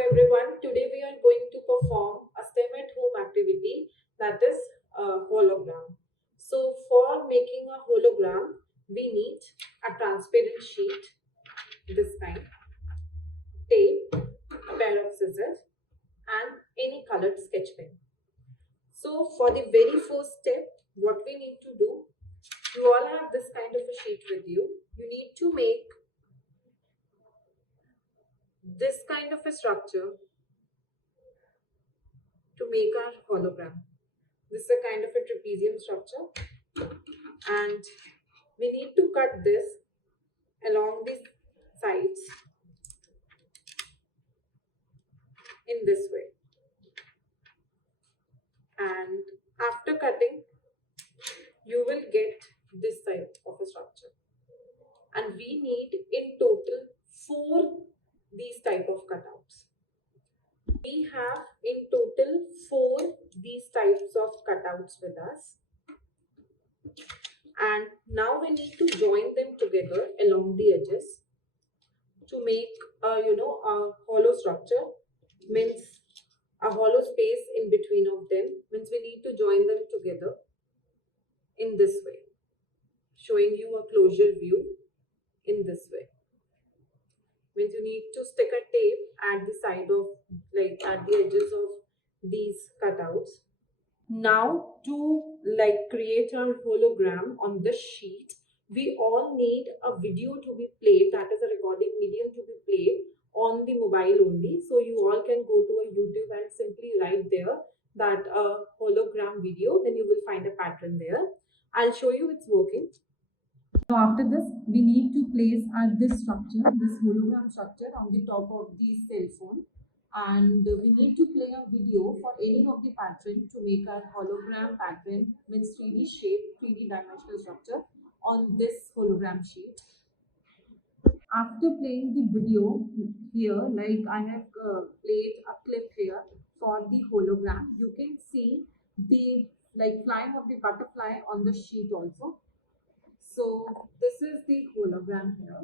Everyone, today we are going to perform a STEM at home activity, that is a hologram. So for making a hologram, we need a transparent sheet, this kind, tape, a pair of scissors and any colored sketch pen. So for the very first step, what we need to do, you all have this kind of a sheet with you. You need to make this kind of a structure to make our hologram. This is a kind of a trapezium structure, and we need to cut this along the sides in this way. And after cutting, you will get this type of a structure. And we need in total 4 these type of cutouts. We have in total 4 these types of cutouts with us. And now we need to join them together along the edges to make a hollow structure, means a hollow space in between of them, means we need to join them together in this way, showing you a closure view in this way. Means you need to stick a tape at the side of, like at the edges of these cutouts. Now to create our hologram on this sheet, we all need a video to be played, that is a recording medium to be played on the mobile only. So you all can go to a YouTube and simply write there that hologram video, then you will find a pattern there. I'll show you it's working. So after this, we need to place this structure, this hologram structure on the top of the cell phone, and we need to play a video for any of the pattern to make our hologram pattern, means 3D shape, 3D dimensional structure on this hologram sheet. After playing the video here, like I have played a clip here for the hologram, you can see the flying of the butterfly on the sheet also. So this is the hologram here.